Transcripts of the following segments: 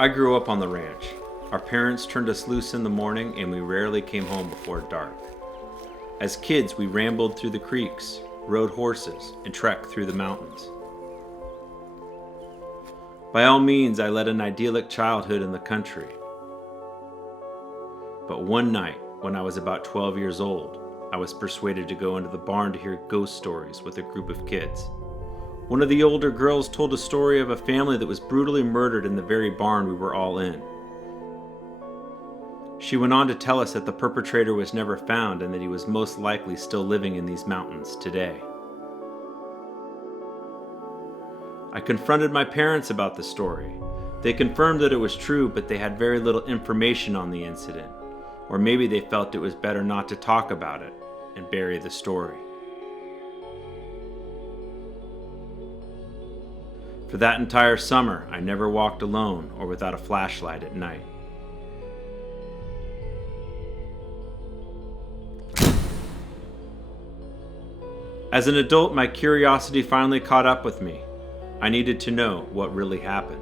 I grew up on the ranch. Our parents turned us loose in the morning and we rarely came home before dark. As kids, we rambled through the creeks, rode horses, and trekked through the mountains. By all means, I led an idyllic childhood in the country. But one night, when I was about 12 years old, I was persuaded to go into the barn to hear ghost stories with a group of kids. One of the older girls told a story of a family that was brutally murdered in the very barn we were all in. She went on to tell us that the perpetrator was never found and that he was most likely still living in these mountains today. I confronted my parents about the story. They confirmed that it was true, but they had very little information on the incident. Or maybe they felt it was better not to talk about it and bury the story. For that entire summer, I never walked alone or without a flashlight at night. As an adult, my curiosity finally caught up with me. I needed to know what really happened.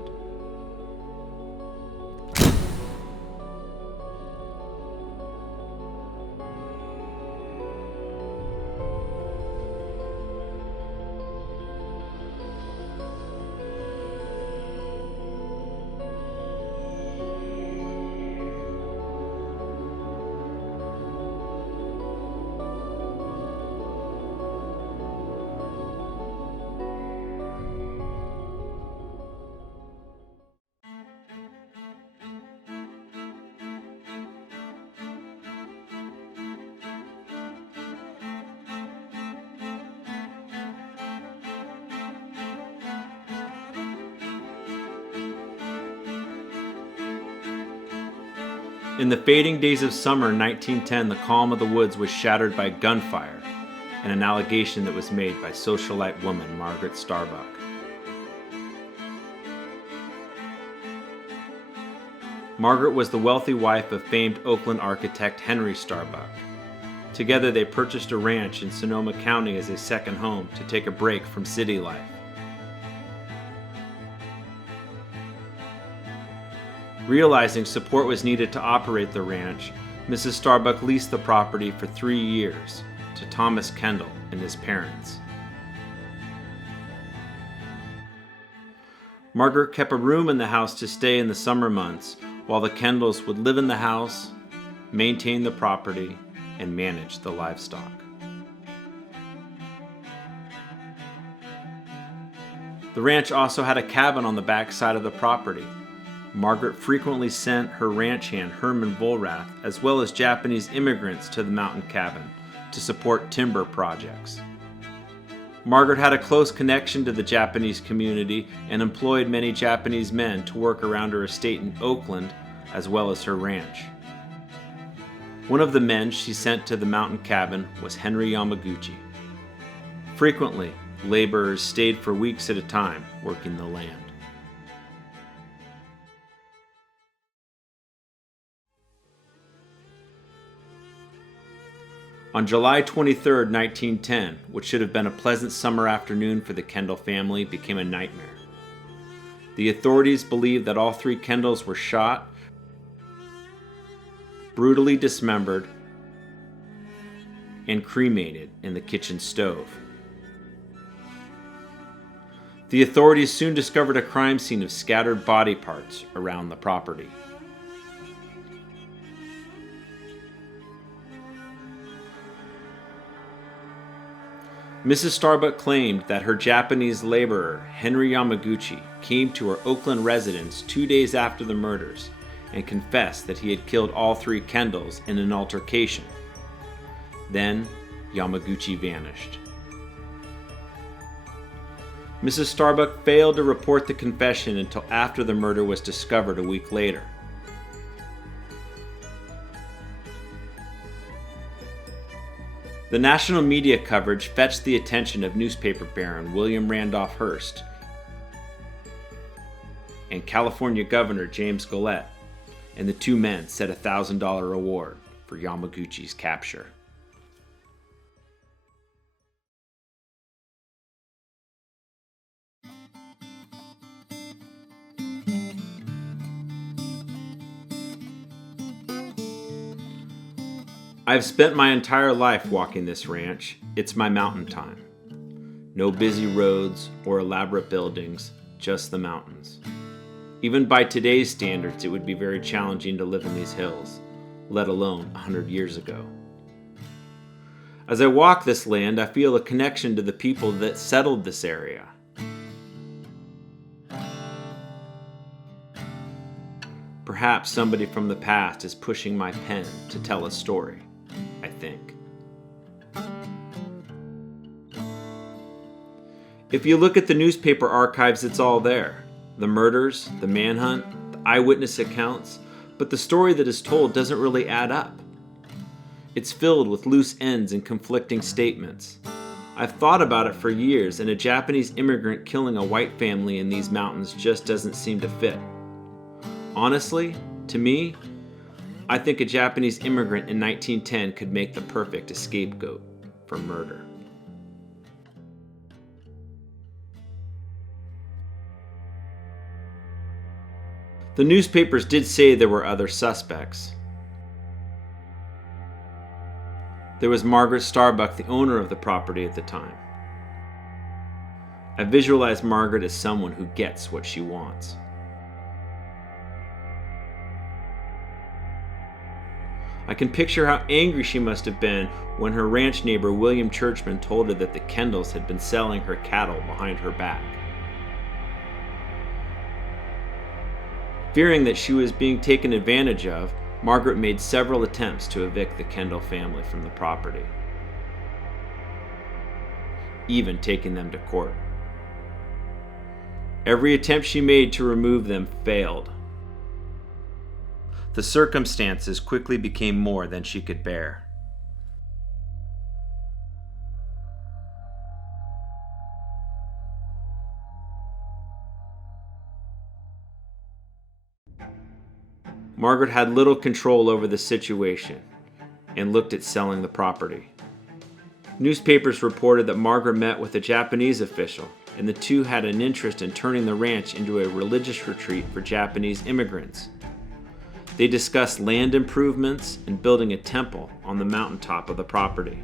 In the fading days of summer 1910, the calm of the woods was shattered by gunfire and an allegation that was made by socialite woman Margaret Starbuck. Margaret was the wealthy wife of famed Oakland architect Henry Starbuck. Together they purchased a ranch in Sonoma County as a second home to take a break from city life. Realizing support was needed to operate the ranch, Mrs. Starbuck leased the property for 3 years to Thomas Kendall and his parents. Margaret kept a room in the house to stay in the summer months, while the Kendalls would live in the house, maintain the property, and manage the livestock. The ranch also had a cabin on the back side of the property. Margaret frequently sent her ranch hand Herman Volrath as well as Japanese immigrants to the mountain cabin to support timber projects. Margaret had a close connection to the Japanese community and employed many Japanese men to work around her estate in Oakland as well as her ranch. One of the men she sent to the mountain cabin was Henry Yamaguchi. Frequently, laborers stayed for weeks at a time working the land. On July 23, 1910, which should have been a pleasant summer afternoon for the Kendall family, became a nightmare. The authorities believed that all 3 Kendalls were shot, brutally dismembered, and cremated in the kitchen stove. The authorities soon discovered a crime scene of scattered body parts around the property. Mrs. Starbuck claimed that her Japanese laborer, Henry Yamaguchi, came to her Oakland residence 2 days after the murders and confessed that he had killed all 3 Kendalls in an altercation. Then, Yamaguchi vanished. Mrs. Starbuck failed to report the confession until after the murder was discovered a week later. The national media coverage fetched the attention of newspaper baron William Randolph Hearst and California Governor James Golett, and the 2 men set a $1,000 reward for Yamaguchi's capture. I've spent my entire life walking this ranch. It's my mountain time. No busy roads or elaborate buildings, just the mountains. Even by today's standards, it would be very challenging to live in these hills, let alone 100 years ago. As I walk this land, I feel a connection to the people that settled this area. Perhaps somebody from the past is pushing my pen to tell a story, I think. If you look at the newspaper archives, it's all there. The murders, the manhunt, the eyewitness accounts, but the story that is told doesn't really add up. It's filled with loose ends and conflicting statements. I've thought about it for years, and a Japanese immigrant killing a white family in these mountains just doesn't seem to fit. Honestly, to me, I think a Japanese immigrant in 1910 could make the perfect scapegoat for murder. The newspapers did say there were other suspects. There was Margaret Starbuck, the owner of the property at the time. I visualize Margaret as someone who gets what she wants. I can picture how angry she must have been when her ranch neighbor William Churchman told her that the Kendalls had been selling her cattle behind her back. Fearing that she was being taken advantage of, Margaret made several attempts to evict the Kendall family from the property, even taking them to court. Every attempt she made to remove them failed. The circumstances quickly became more than she could bear. Margaret had little control over the situation and looked at selling the property. Newspapers reported that Margaret met with a Japanese official, and the two had an interest in turning the ranch into a religious retreat for Japanese immigrants. They discussed land improvements and building a temple on the mountaintop of the property.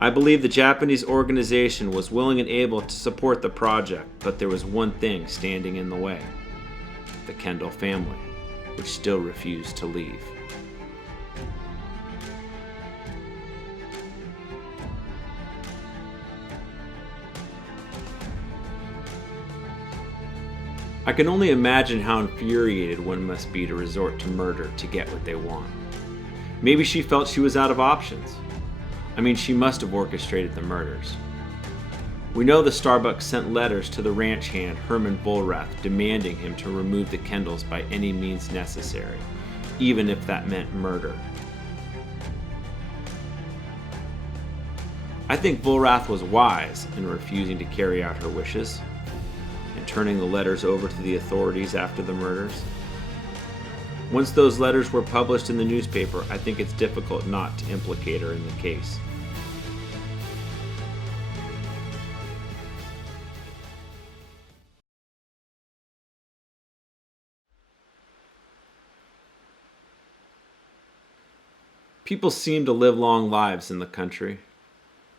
I believe the Japanese organization was willing and able to support the project, but there was one thing standing in the way: the Kendall family, which still refused to leave. I can only imagine how infuriated one must be to resort to murder to get what they want. Maybe she felt she was out of options. I mean, she must have orchestrated the murders. We know the Starbucks sent letters to the ranch hand Herman Vollrath demanding him to remove the Kendalls by any means necessary, even if that meant murder. I think Vollrath was wise in refusing to carry out her wishes and turning the letters over to the authorities after the murders. Once those letters were published in the newspaper, I think it's difficult not to implicate her in the case. People seem to live long lives in the country.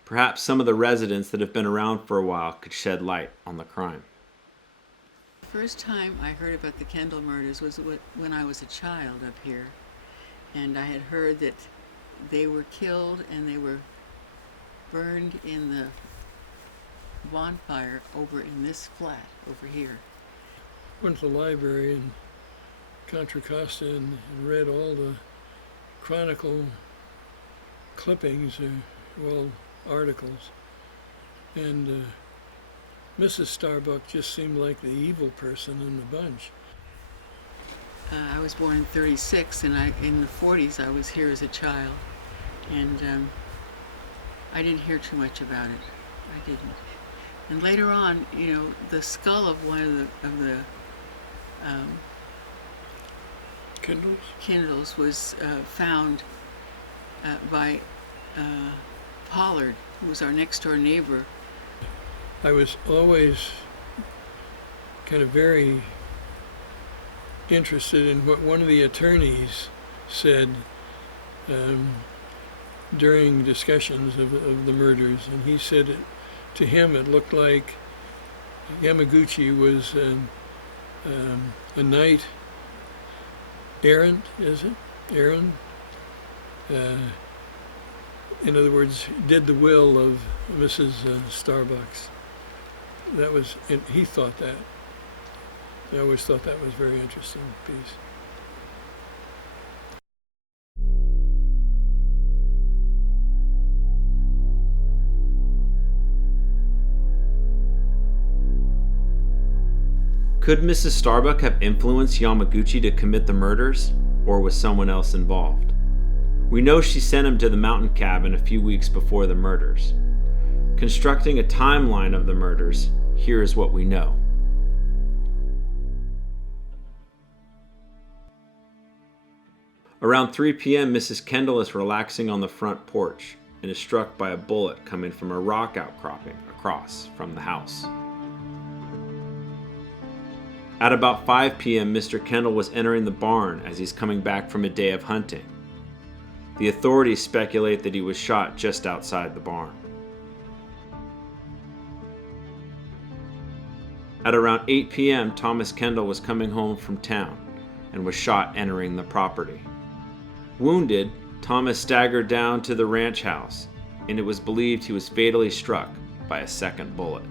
Perhaps some of the residents that have been around for a while could shed light on the crime. The first time I heard about the Kendall murders was when I was a child up here. And I had heard that they were killed and they were burned in the bonfire over in this flat over here. Went to the library in Contra Costa and read all the Chronicle clippings, articles, and Mrs. Starbuck just seemed like the evil person in the bunch. I was born in '36, and in the '40s I was here as a child, and I didn't hear too much about it. I didn't. And later on, the skull of one of the Kendalls was found by Pollard, who was our next door neighbor. I was always kind of very interested in what one of the attorneys said during discussions of the murders, and he said to him it looked like Yamaguchi was a knight errant, is it? Errant? In other words, did the will of Mrs. Starbucks. That was, he thought that. I always thought that was a very interesting piece. Could Mrs. Starbuck have influenced Yamaguchi to commit the murders, or was someone else involved? We know she sent him to the mountain cabin a few weeks before the murders. Constructing a timeline of the murders, here is what we know. Around 3 p.m., Mrs. Kendall is relaxing on the front porch and is struck by a bullet coming from a rock outcropping across from the house. At about 5 p.m., Mr. Kendall was entering the barn as he's coming back from a day of hunting. The authorities speculate that he was shot just outside the barn. At around 8 p.m., Thomas Kendall was coming home from town and was shot entering the property. Wounded, Thomas staggered down to the ranch house, and it was believed he was fatally struck by a second bullet.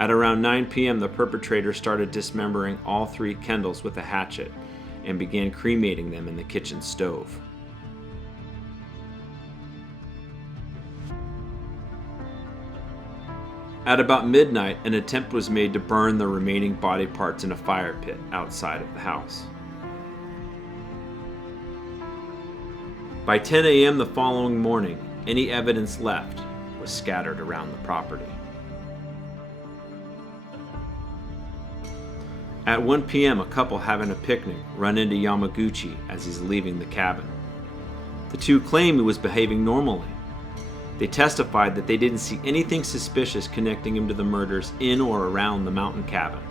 At around 9 p.m., the perpetrator started dismembering all 3 Kendalls with a hatchet and began cremating them in the kitchen stove. At about midnight, an attempt was made to burn the remaining body parts in a fire pit outside of the house. By 10 a.m. the following morning, any evidence left was scattered around the property. At 1 p.m., a couple having a picnic run into Yamaguchi as he's leaving the cabin. The two claim he was behaving normally. They testified that they didn't see anything suspicious connecting him to the murders in or around the mountain cabin.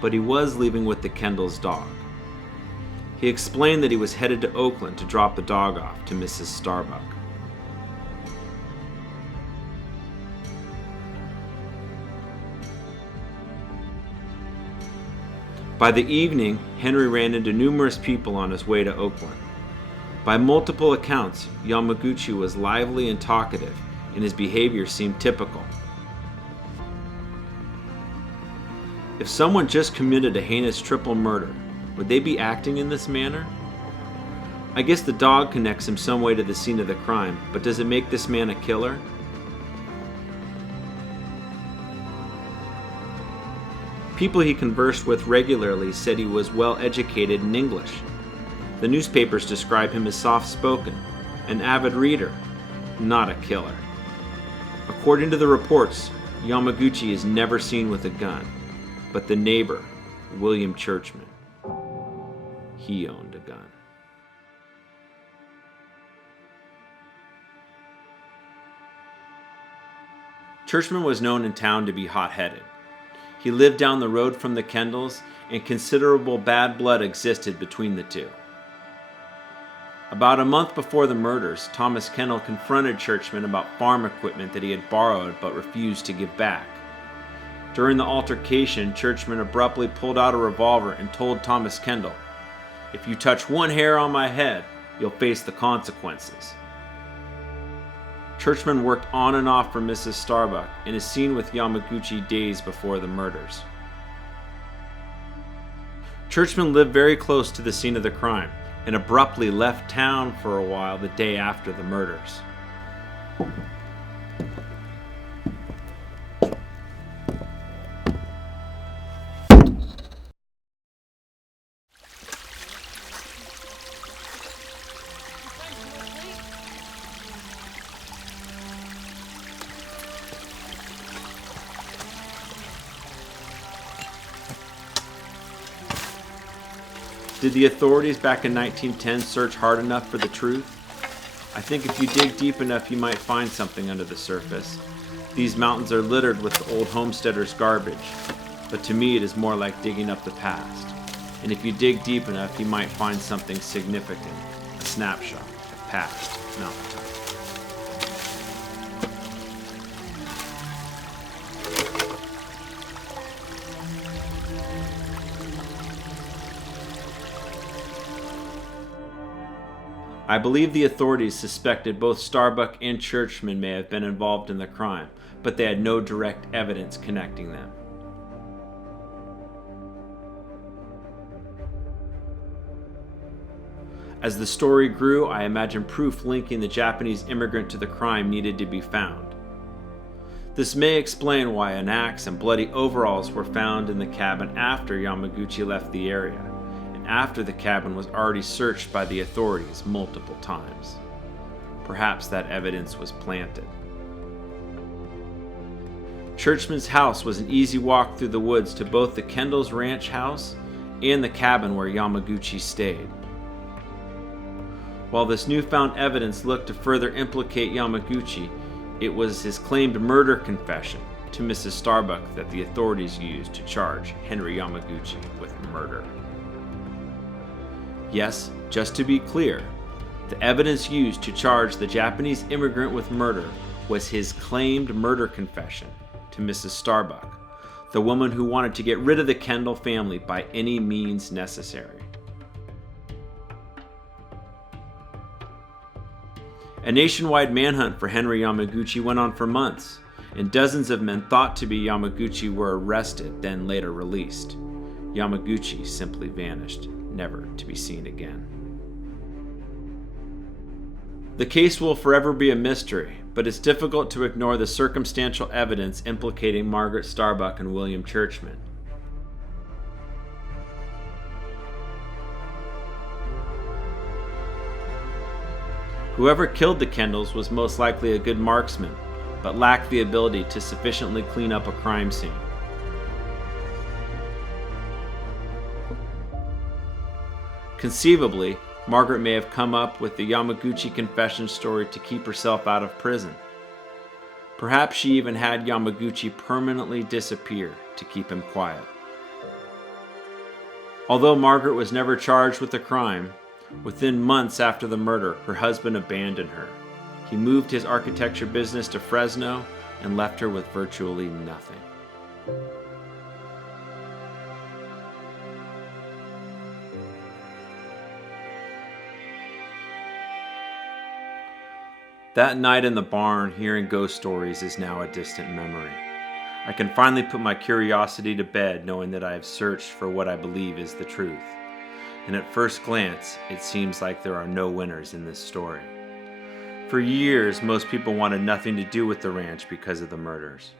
But he was leaving with the Kendall's dog. He explained that he was headed to Oakland to drop the dog off to Mrs. Starbuck. By the evening, Henry ran into numerous people on his way to Oakland. By multiple accounts, Yamaguchi was lively and talkative, and his behavior seemed typical. If someone just committed a heinous triple murder, would they be acting in this manner? I guess the dog connects him some way to the scene of the crime, but does it make this man a killer? People he conversed with regularly said he was well educated in English. The newspapers describe him as soft-spoken, an avid reader, not a killer. According to the reports, Yamaguchi is never seen with a gun, but the neighbor, William Churchman, he owned a gun. Churchman was known in town to be hot-headed. He lived down the road from the Kendalls, and considerable bad blood existed between the two. About a month before the murders, Thomas Kendall confronted Churchman about farm equipment that he had borrowed but refused to give back. During the altercation, Churchman abruptly pulled out a revolver and told Thomas Kendall, "If you touch one hair on my head, you'll face the consequences." Churchman worked on and off for Mrs. Starbuck and is seen with Yamaguchi days before the murders. Churchman lived very close to the scene of the crime and abruptly left town for a while the day after the murders. Did the authorities back in 1910 search hard enough for the truth? I think if you dig deep enough, you might find something under the surface. These mountains are littered with the old homesteaders' garbage, but to me it is more like digging up the past. and if you dig deep enough, you might find something significant, a snapshot of past mountaintop. I believe the authorities suspected both Starbuck and Churchman may have been involved in the crime, but they had no direct evidence connecting them. As the story grew, I imagine proof linking the Japanese immigrant to the crime needed to be found. This may explain why an axe and bloody overalls were found in the cabin after Yamaguchi left the area, after the cabin was already searched by the authorities multiple times. Perhaps that evidence was planted. Churchman's house was an easy walk through the woods to both the Kendall's ranch house and the cabin where Yamaguchi stayed. While this newfound evidence looked to further implicate Yamaguchi, it was his claimed murder confession to Mrs. Starbuck that the authorities used to charge Henry Yamaguchi with murder. Yes, just to be clear, the evidence used to charge the Japanese immigrant with murder was his claimed murder confession to Mrs. Starbuck, the woman who wanted to get rid of the Kendall family by any means necessary. A nationwide manhunt for Henry Yamaguchi went on for months, and dozens of men thought to be Yamaguchi were arrested, then later released. Yamaguchi simply vanished, never to be seen again. The case will forever be a mystery, but it's difficult to ignore the circumstantial evidence implicating Margaret Starbuck and William Churchman. Whoever killed the Kendalls was most likely a good marksman, but lacked the ability to sufficiently clean up a crime scene. Conceivably, Margaret may have come up with the Yamaguchi confession story to keep herself out of prison. Perhaps she even had Yamaguchi permanently disappear to keep him quiet. Although Margaret was never charged with the crime, within months after the murder, her husband abandoned her. He moved his architecture business to Fresno and left her with virtually nothing. That night in the barn, hearing ghost stories is now a distant memory. I can finally put my curiosity to bed knowing that I have searched for what I believe is the truth. And at first glance, it seems like there are no winners in this story. For years, most people wanted nothing to do with the ranch because of the murders.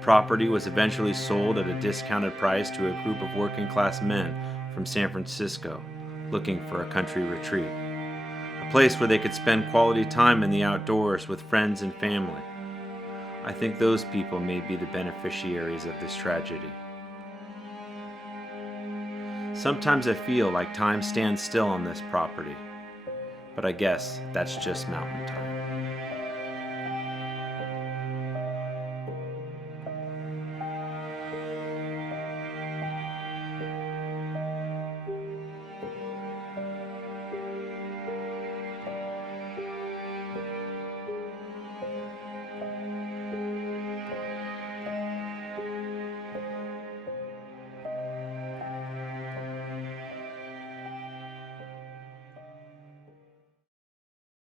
Property was eventually sold at a discounted price to a group of working-class men from San Francisco looking for a country retreat. A place where they could spend quality time in the outdoors with friends and family. I think those people may be the beneficiaries of this tragedy. Sometimes I feel like time stands still on this property, but I guess that's just mountain time.